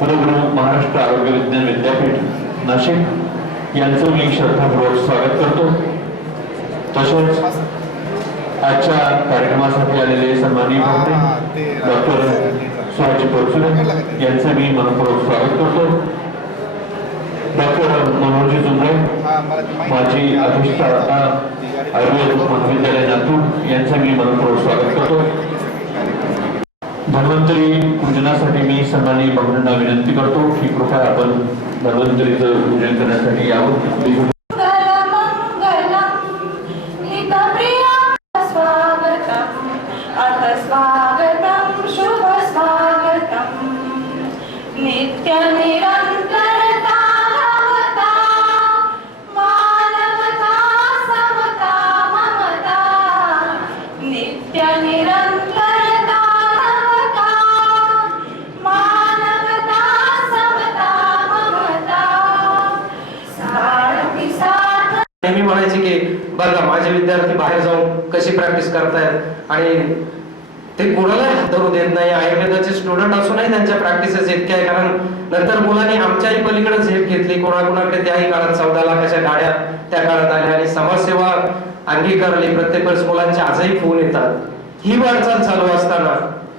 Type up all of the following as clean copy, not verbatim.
कुलगुरू महाराष्ट्र आरोग्य विज्ञान विद्यापीठ नाशिक यांचं मी श्रद्धापूर्वक स्वागत करतो। तसेच आजच्या कार्यक्रमासाठी आलेले सन्माननीय पाहुणे डॉक्टर सुहाजी पोरसुरे यांचं मी मनपूर्वक स्वागत करतो। डॉक्टर मनोहरजी जुमरे माजी अधिष्ठाता आयुर्वेद महाविद्यालय लातूर यांचं मी मनपूर्वक स्वागत करतो। धन्वंतरी पूजनासाठी मी सन्माननीय पाहुण्यांना विनंती करतो की कृपया आपण धन्वंतरीचं पूजन करण्यासाठी यावं। नेहमी म्हणायचे की बघा माझे विद्यार्थी बाहेर जाऊन कशी प्रॅक्टिस करतायत आणि ते कोणाला हात धरू देत नाही। आयुर्वेदाचे स्टुडंट असूनही त्यांच्या प्रॅक्टिसेस इतक्या आहे, कारण नंतर मुलांनी आमच्याही पलीकडे झेप घेतली। कोणाकोणाकडे त्याही काळात 14 लाखाच्या गाड्या त्या काळात आल्या आणि समाजसेवा अंगीकारली। प्रत्येक वेळेस मुलांचे आजही फोन येतात। ही वाटचाल चालू असताना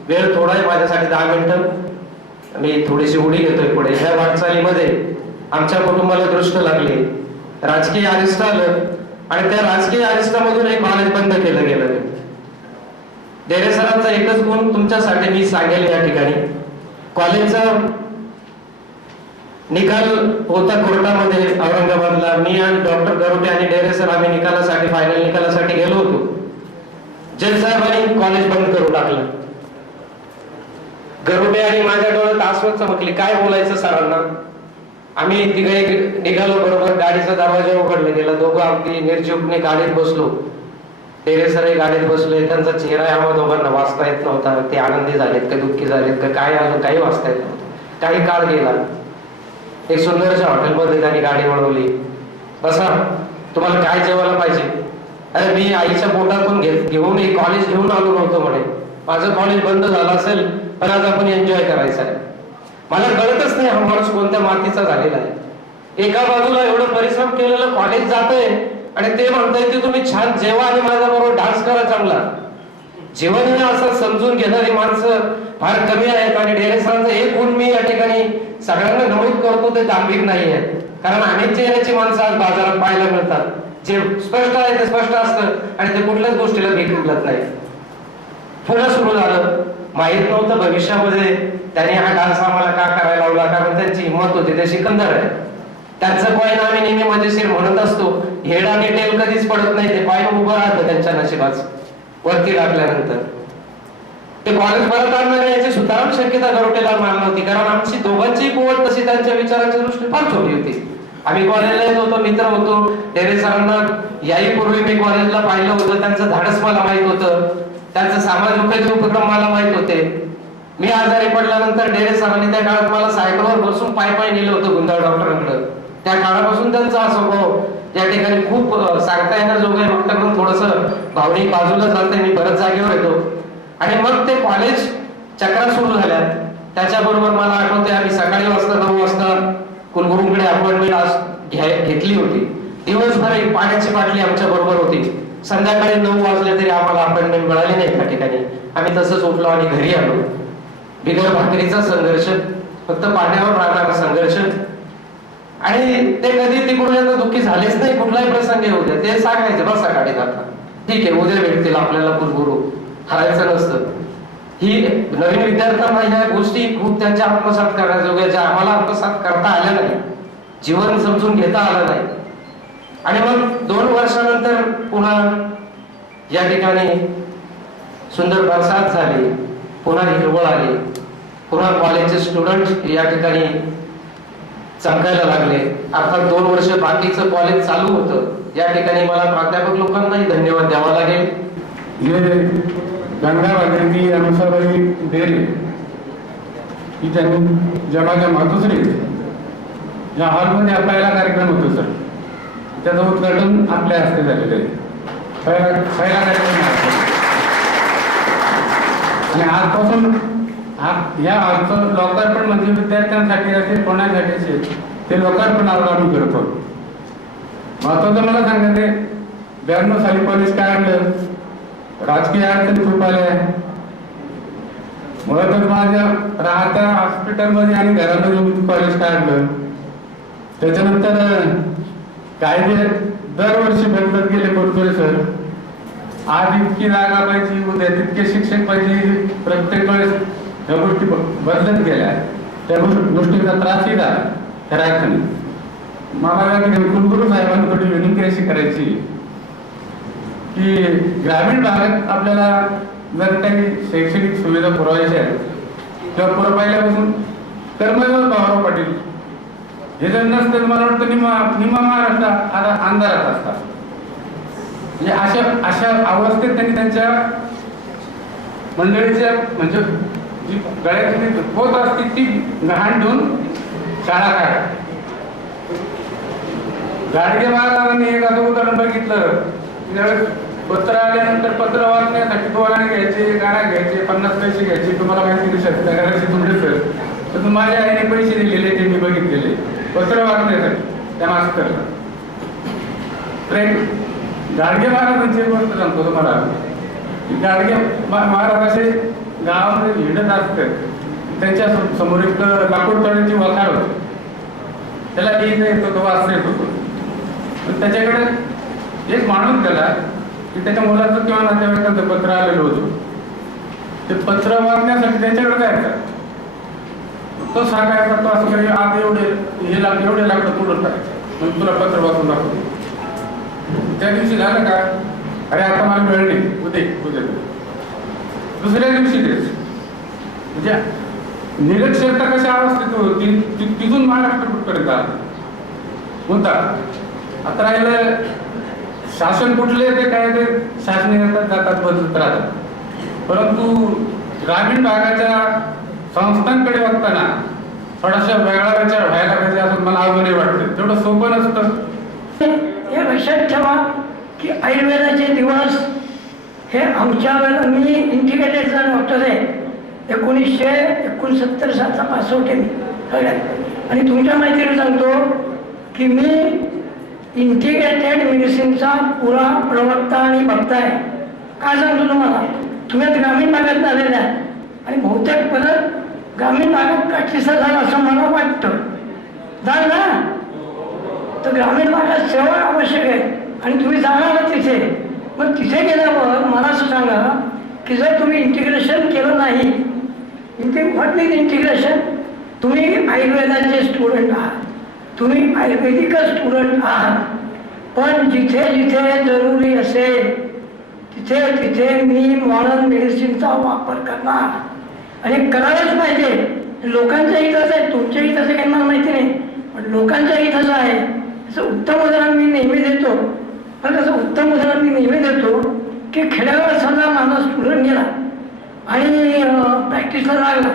वेळ थोडा आहे माझ्यासाठी 10 मिनिटं मी थोडीशी उडी घेतोय पुढे। ह्या वाटचालीमध्ये आमच्या कुटुंबाला दृष्ट लागली, राजकीय अरिष्ट आलं आणि त्या राजकीय अरिष्टामधून एक कॉलेज बंद केलं गेलं। डेरे सरांचा एकच गुण तुमच्यासाठी मी सांगेल या ठिकाणी। कॉलेजचा निकाल होता कोर्टामध्ये औरंगाबादला। मी आणि डॉक्टर गरुटे आणि डेरे सर आम्ही निकालासाठी फायनल निकालासाठी गेलो होतो। जज साहेबांनी कॉलेज बंद करून टाकलं। गरुटे आणि माझ्या डोळ्यात आसवत चमकली, काय बोलायचं सरांना। आम्ही तिघे निघालो बरोबर, गाडीचा दरवाजा उघडला गेला। दोघं अगदी निर्चुकने गाडीत बसलो। डेरेसरही गाडीत बसले। त्यांचा चेहरा आम्हा दोघांना वाचता येत नव्हता। ते आनंदी झालेत का दुःखी झालेत का काय आलं काही वाचता येत नव्हतं। काही काळ गेला, एक सुंदरशा हॉटेलमध्ये त्यांनी गाडी वळवली। बसा, तुम्हाला काय जेवायला पाहिजे? अरे मी आईच्या पोटातून घेऊन एक कॉलेज घेऊन आलो नव्हतो म्हणे। माझं कॉलेज बंद झालं असेल पण आज आपण एन्जॉय करायचं आहे। मला कळतच नाही हा माणूस कोणत्या मातीचा झालेला आहे। एका बाजूला एवढं परिश्रम केलेलं कॉलेज जातंय आणि ते म्हणताय की तुम्ही छान जेवा आणि माझ्याबरोबर डान्स करा चांगला। जीवन हे असं समजून घेणारी माणसं फार कमी आहेत आणि डेरे सरांचा एक गुण मी या ठिकाणी सगळ्यांना नमूद करतो, ते दांभिक नाही आहे। कारण अनेक चेहऱ्याची माणसं आज बाजारात पाहायला मिळतात। जे स्पष्ट आहे ते स्पष्ट असतं आणि ते कुठल्याच गोष्टीला भीक घालत नाही। पुन्हा सुरू झालं, माहित नव्हतं भविष्यामध्ये त्यांनी हा डान्स आम्हाला का करायला लावला, कारण त्यांची हिंमत होती, ते सिकंदर आहे। त्यांचं पायन आम्ही नेहमी मजेशीर म्हणत असतो, हेड आणि टेल कधीच पडत नाही, ते पायन उभं राहतं त्यांच्या नशिबाच वरती टाकल्यानंतर। ते कॉलेज परत आणणार याची सुद्धा शक्यता गरुटेला मान नव्हती, कारण आमची दोघांची कुवत तशी त्यांच्या विचाराची दृष्टी फार छोटी होती। आम्ही कॉलेजला येत होतो, मित्र होतो। डेरे सरांना याही पूर्वी मी कॉलेजला पाहिलं होतं, त्यांचं धाडस मला माहित होतं, त्यांचं सामाजिक उपक्रम मला माहित होते। मी आजारी पडल्यानंतर डेरे सरांनी त्या काळात मला सायकलवर बसून पाय पाय नेलं होतं गुंदाळ डॉक्टरांकडे। त्या काळापासून त्यांचा हा स्वभाव या ठिकाणी खूप सांगता येणार जोगे फक्त करून थोडस भावनिक बाजूला चालतंय, मी परत जागेवर येतो। आणि मग ते कॉलेज चक्रा सुरू झाल्या। त्याच्याबरोबर मला आठवते आम्ही सकाळी 9 वाजता कुलगुरूंकडे अपॉइंटमेंट घेतली होती। दिवसभर पाण्याची बाटली आमच्या बरोबर होती। संध्याकाळी 9 वाजले तरी आम्हाला अपॉइंटमेंट मिळाली नाही त्या ठिकाणी। आम्ही तसंच उठलो आणि घरी आलो। बिगर भाकरीचा संघर्ष, फक्त पाण्यावर राहणारा संघर्ष। आणि ते कधी तिकडून दुःखी झालेच नाही। कुठलाही प्रसंग येऊ द्या ते सांगायचे, बस सकाळी जाता ठीक आहे, उद्या भेटतील आपल्याला कुलगुरू, हरायचं नसतं। ही नवीन विद्यार्थ्यांना ह्या गोष्टी खूप त्यांच्या आत्मसात करण्याजोग्या, ज्या आम्हाला आत्मसात करता आल्या नाही, जीवन समजून घेता आलं नाही। आणि मग 2 वर्षानंतर पुन्हा या ठिकाणी सुंदर बरसात झाली, पुन्हा हिरवळ आली, पुन्हा कॉलेजचे स्टुडंट या ठिकाणी चमकायला लागले। अर्थात 2 वर्ष बाकीचं कॉलेज चालू होतं। या ठिकाणी मला प्राध्यापक लोकांनाही धन्यवाद द्यावा लागेल। गंगा भगवती अनुसारही डेरे ही त्यांनी ज्या माझ्या मातोश्री या हॉलमध्ये पहिला कार्यक्रम होतो सर, त्याचं उद्घाटन आपल्या हस्ते झालेलं आहे। पहिला कार्यक्रम आणि आजपासून या आजचं लोकार्पण म्हणजे विद्यार्थ्यांसाठी असेल कोणासाठी असेल ते लोकार्पण आम्ही करतो. महत्वाचं मला सांगा ते 92 साली कॉलेज काढलं, राजकीय अडचणी खूप आल्या. मुळातच माझ्या राहत्या हॉस्पिटलमध्ये आणि घरामध्ये मी कॉलेज काढलं. त्याच्यानंतर कायदे दरवर्षी बदलत गेले कुरकुरे सर. आज इतकी जागा पाहिजे, उद्या तितके शिक्षक पाहिजे, प्रत्येक वेळेस या गोष्टी बदलत गेल्या. त्या गोष्टीचा त्रासही झाला खऱ्या अर्थाने. मला कुलगुरू साहेबांकडे विनंती अशी करायची की ग्रामीण भागात आपल्याला जर काही शैक्षणिक सुविधा पुरवायच्या आहेत किंवा पुरवायल्यापासून कर्मवीर भाऊराव पाटील हे जर नसतं मला वाटतं निम्मा महाराष्ट्र आता अंधारात असतात. म्हणजे अशा अवस्थेत त्यांनी त्यांच्या मंडळीच्या म्हणजे जी गळ्यातली होत असते ती गहाण देऊन शाळा काढ. गाडगे महाराजांनी एक असं उदाहरण बघितलं. ज्यावेळेस पत्र आल्यानंतर पत्र वाचण्यासाठी दोन घ्यायचे, गाणं घ्यायचे, 50 पैसे घ्यायचे. तुम्हाला माहिती घराची तुमचे सर तर माझ्या आईने पैसे दिलेले ते मी बघितलेले पत्र वाचण्यासाठी त्या मास्तरला. गाडगे महाराजांची गोष्ट सांगतो तुम्हाला. गाडगे महाराज असे गावामध्ये हिंडत असतात. त्यांच्या समोर एक लाकूड तळ्याची वखार होती. त्याला लिहिता येत होतं, वाचता येत होतं. पण त्याच्याकडे एक माणूस गेला की त्याच्या मुलाचं किंवा नातेवाईकांचं पत्र आलेलं होतं. ते पत्र वाचण्यासाठी त्याच्याकडे जायचं. तो सांगायचा तो असं काही आज एवढे लाकडं पुढं टाकायचं मग तुला पत्र वाचून दाखवतो. त्या दिवशी झालं का, अरे आता मला वेळ नाही, उद्या दुसऱ्या दिवशी तेच. म्हणजे निरक्षरता कशा अवस्थेत होती तिथून महाराष्ट्र कुठपर्यंत आला होता. आता राहिलं शासन कुठले ते काय ते शासन येतात जातात बदलत राहतात. परंतु ग्रामीण भागाच्या संस्थांकडे बघताना थोडासा वेगळा विचार व्हायला पाहिजे असं मला अजूनही वाटतं. तेवढं सोपं नसतं. हे लक्षात ठेवा की आयुर्वेदाचे दिवस हे आमच्या वेळेला मी इंटिग्रेटेडचा डॉक्टर आहे. 1969 सालचा पासआउट आहे मी सगळ्यात. आणि तुमच्या माहितीने सांगतो की मी इंटिग्रेटेड मेडिसिनचा पुरा प्रवक्ता आणि बघता आहे. काय सांगतो तुम्हाला, तुम्ही ग्रामीण भागात आलेल्या आहे आणि बहुतेक परत ग्रामीण भागात प्रॅक्टिस झाला असं मला वाटतं. झालं ना, तर ग्रामीण भागात सेवा आवश्यक आहे आणि तुम्ही जाणार तिथे. मग तिथे गेल्यावर मला असं सांगा की जर तुम्ही इंटिग्रेशन केलं नाही, व्हॉट मीन्स इंटिग्रेशन, तुम्ही आयुर्वेदाचे स्टुडंट आहात, तुम्ही आयुर्वेदिकच स्टुडंट आहात, पण जिथे जिथे जरुरी असेल तिथे तिथे मी मॉडर्न मेडिसिनचा वापर करणार आणि करायलाच पाहिजे. लोकांच्या हिताचं आहे, तुमच्या हिताचं काही मला माहिती नाही, पण लोकांच्या हिताचं आहे. असं उत्तम उदाहरण मी नेहमी देतो. पण कसं उत्तम उदाहरण मी नेहमी देतो की खेड्यावर समजा माझा स्टुडंट गेला आणि प्रॅक्टिसला लागला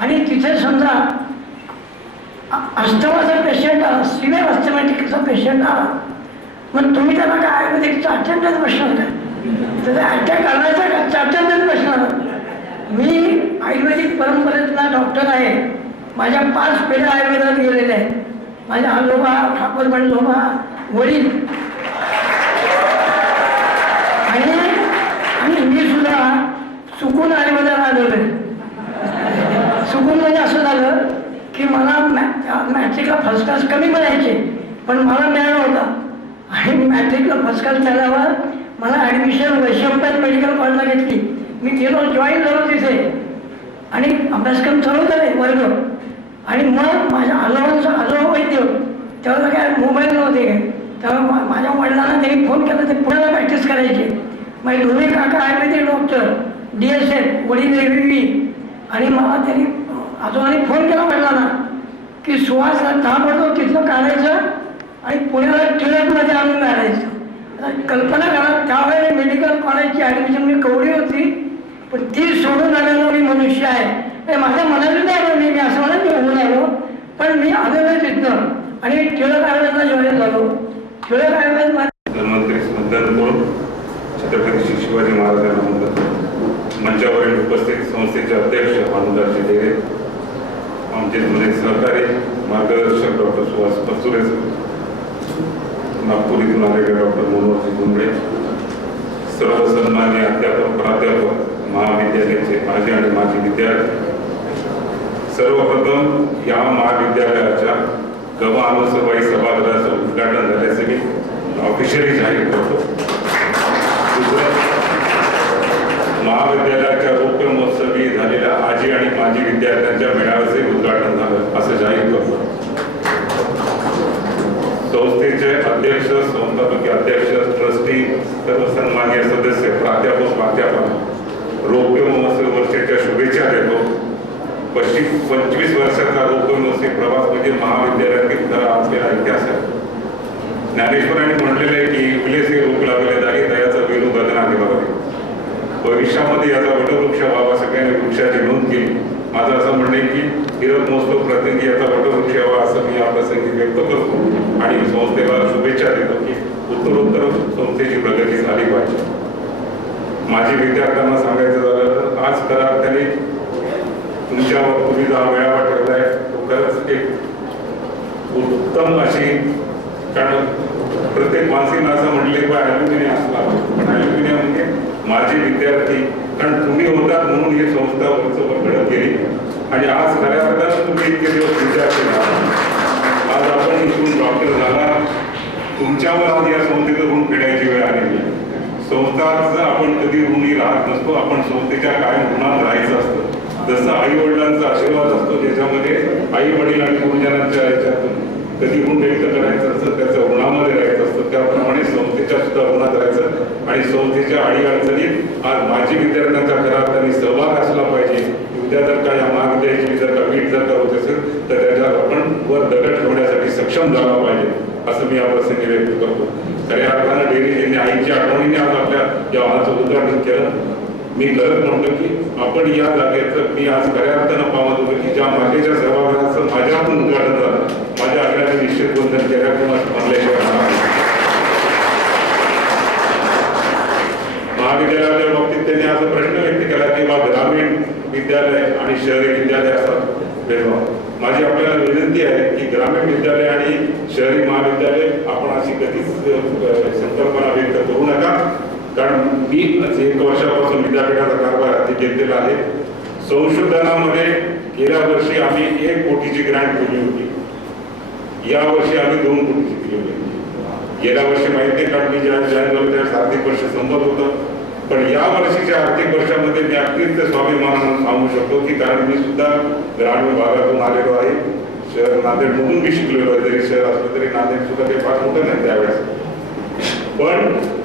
आणि तिथे समजा अस्थमाचा पेशंट आला, सिव्हिअर अस्थमॅटिकचा पेशंट आला. मग तुम्ही त्याला काय आयुर्वेदिकचा अटेंडन्स बसणार का, त्याचा अटॅक आणायचा का अटेंडन्स बसणार. मी आयुर्वेदिक परंपरेतला डॉक्टर आहे. माझ्या 5 पिढ्या आयुर्वेदात गेलेल्या आहेत. माझ्या आजोबा, ठाकूर बंडोबा, वडील आणि मी सुद्धा चुकून आयुर्वेदाला आलेलो आहे. चुकून म्हणजे असं झालं की मला मॅट्रिकला फर्स्ट क्लास कमी मिळायचे पण मला मिळाला होता. आणि मॅट्रिकला फर्स्ट क्लास मिळाल्यावर मला ॲडमिशन वैशंपायत मेडिकल कॉलेजला घेतली. मी गेलो, जॉईन झालो तिथे आणि अभ्यासक्रम चालू झाले वर्ग. आणि मग माझ्या आजोबा वैद्य, तेव्हा काय मोबाईल नव्हते काय, तेव्हा माझ्या वडिलांना त्यांनी फोन केला, ते पुण्याला प्रॅक्टिस करायचे. माझे दोन्ही काका आयुर्वेदिक डॉक्टर, DSF, वडील AVV. आणि मला त्यांनी आजोबांनी फोन केला वडिलांना की सुहासला 10 पडतो तिथलं काढायचं आणि पुण्याला टिळकमध्ये आणून काढायचं. आता कल्पना करा, त्यावेळेला मेडिकल कॉलेजची ॲडमिशन मी कवडी होती पण ती सोडून आलेलो मी मनुष्य आहे. माझ्या मनातून नाही आलो मी असं म्हणत मी होऊन आलो, पण मी आलेलो तिथनं आणि टिळक आयुर्वेदला जॉईन झालो. टिळक आयुर्वेद प्रधानमंत्री श्रद्धांजली छत्रपती शिवाजी महाराजांना मंचावरील उपस्थित संस्थेचे अध्यक्ष भानुदासजी डेरे, आमचे जुने सहकारी मार्गदर्शक डॉक्टर सुहास पस्तुरे, नागपूर इथून आलेले डॉक्टर मनोहरजी गुंबळे, सर्व सन्मान्य अध्यापक प्राध्यापक, महाविद्यालयाचे माजी आणि माजी विद्यार्थी, सर्वप्रथम या महाविद्यालयाच्या गवानुसरबाई सभागृहाचं उद्घाटन झाल्याचे मी ऑफिशियली जाहीर करतो. महाविद्यालयाच्या रौप्य महोत्सवी झालेल्या आजी आणि माजी विद्यार्थ्यांच्या मेळाव्याचे उद्घाटन झालं असं जाहीर करतो. संस्थेचे अध्यक्ष, संस्थापकीय अध्यक्ष, ट्रस्टी, सर्व सन्मान्य सदस्य, प्राध्यापक, रौप्य महोत्सव वर्षाच्या शुभेच्छा देतो. 25 वर्षाचा रौप्य महोत्सवी प्रवास म्हणजे महाविद्यालयातील खरा असलेला इतिहास आहे. ज्ञानेश्वरांनी म्हटलेलं आहे की विलेसे रोप लागले दारी दयाचा वेरू गगनाने बघावे. भविष्यामध्ये याचा वटवृक्ष व्हावा, सगळ्यांनी वृक्षाची नोंद केली. माझं असं म्हणणं आहे की हीरक महोत्सव प्रतिनिधी याचा वटवृक्ष व्हावा असं मी या प्रसंगी व्यक्त करतो आणि संस्थेला शुभेच्छा देतो की उत्तरोत्तर संस्थेची प्रगती झाली पाहिजे. माझी विद्यार्थ्यांना सांगायचं झालं तर आज खऱ्या अर्थाने तुमच्यावर तुम्ही जो मेळावा ठेवलाय तो खरंच एक उत्तम अशी, कारण प्रत्येक माणसाने असं म्हटले की ॲल्युमिनियम असला, पण ॲल्युमिनियम म्हणजे माझे विद्यार्थी, कारण तुम्ही होतात म्हणून ही संस्था घडत गेली आणि आज खऱ्या अर्थानं तुम्ही इतके दिवस विद्यार्थी झाला. आज आपण इथून डॉक्टर झाला, तुमच्यावर आज या संस्थेचं ऋण फेडायची वेळ आलेली. संस्थाचं आपण कधी ऋणी राहत नसतो, आपण संस्थेच्या कायम ऋणात राहायचं असतं. जसं आई वडिलांचा आशीर्वाद असतो ज्याच्यामध्ये आई वडील आणि गुरुजनांच्या ह्याच्यातून कधी ऋण व्यक्त करायचं असतं, त्याचं ऋणामध्ये राहायचं असतं, त्याप्रमाणे संस्थेच्या सुद्धा ऋणात राहायचं आणि संस्थेच्या अडीअडचणीत आज माजी विद्यार्थ्यांचा खऱ्या अर्थाने सहभाग असला पाहिजे. उद्या जर का या महाविद्यालयाची जर का वीट जर का होत असेल तर त्याच्यावर आपण वर दगड ठेवण्यासाठी सक्षम झाला पाहिजे असं मी या प्रसंगी व्यक्त करतो. खऱ्या अर्थानं डेरीजींनी आईच्या आठवणीने आज आपल्या या वाहनाचं उद्घाटन केलं. मी खरंच म्हणतो की आपण या जागेचं मी आज खऱ्या अर्थानं पाहत होतो की ज्या मागेच्या सभागृहाचं माझ्या हातून उद्घाटन झालं, माझ्या आग्रहाने निश्चित बंधन केल्या किंवा म्हणल्याशिवाय महाविद्यालयाच्या बाबतीत त्यांनी असा प्रश्न व्यक्त केला की बा ग्रामीण विद्यालय आणि शहरी विद्यालय असा भेदभाव. माझी आपल्याला विनंती आहे की ग्रामीण विद्यालय आणि शहरी महाविद्यालय आपण अशी कधीच संकल्पना व्यक्त करू नका, कारण मी 1 वर्षापासून विद्यापीठाचा कारभार हाती घेतलेला आहे. संशोधनामध्ये गेल्या वर्षी आम्ही 1 कोटीची ग्रँट दिली होती, या वर्षी आम्ही 2 कोटीची दिली होती. गेल्या वर्षी माहिती आहे कारण मी ज्या त्यावेळेस आर्थिक वर्ष संपत होतं, पण या वर्षीच्या आर्थिक वर्षामध्ये मी अत्यंत स्वाभिमानानं सांगू शकतो की कारण मी सुद्धा ग्रामीण भागातून आलेलो आहे. शहर नांदेडमधून मी शिकलेलो आहे, जरी शहर असलं तरी नांदेड सुद्धा काही फार मोठं नाही त्यावेळेस. पण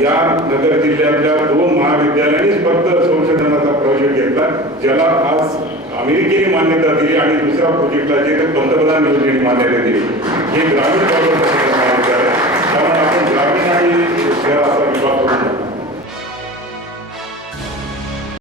या नगर जिल्ह्यातल्या 2 महाविद्यालयांनीच फक्त संशोधनाचा प्रोजेक्ट घेतला ज्याला आज अमेरिकेने मान्यता दिली आणि दुसरा प्रोजेक्टला जे पंतप्रधान योजनेने मान्यता दिली. हे ग्रामीण भागात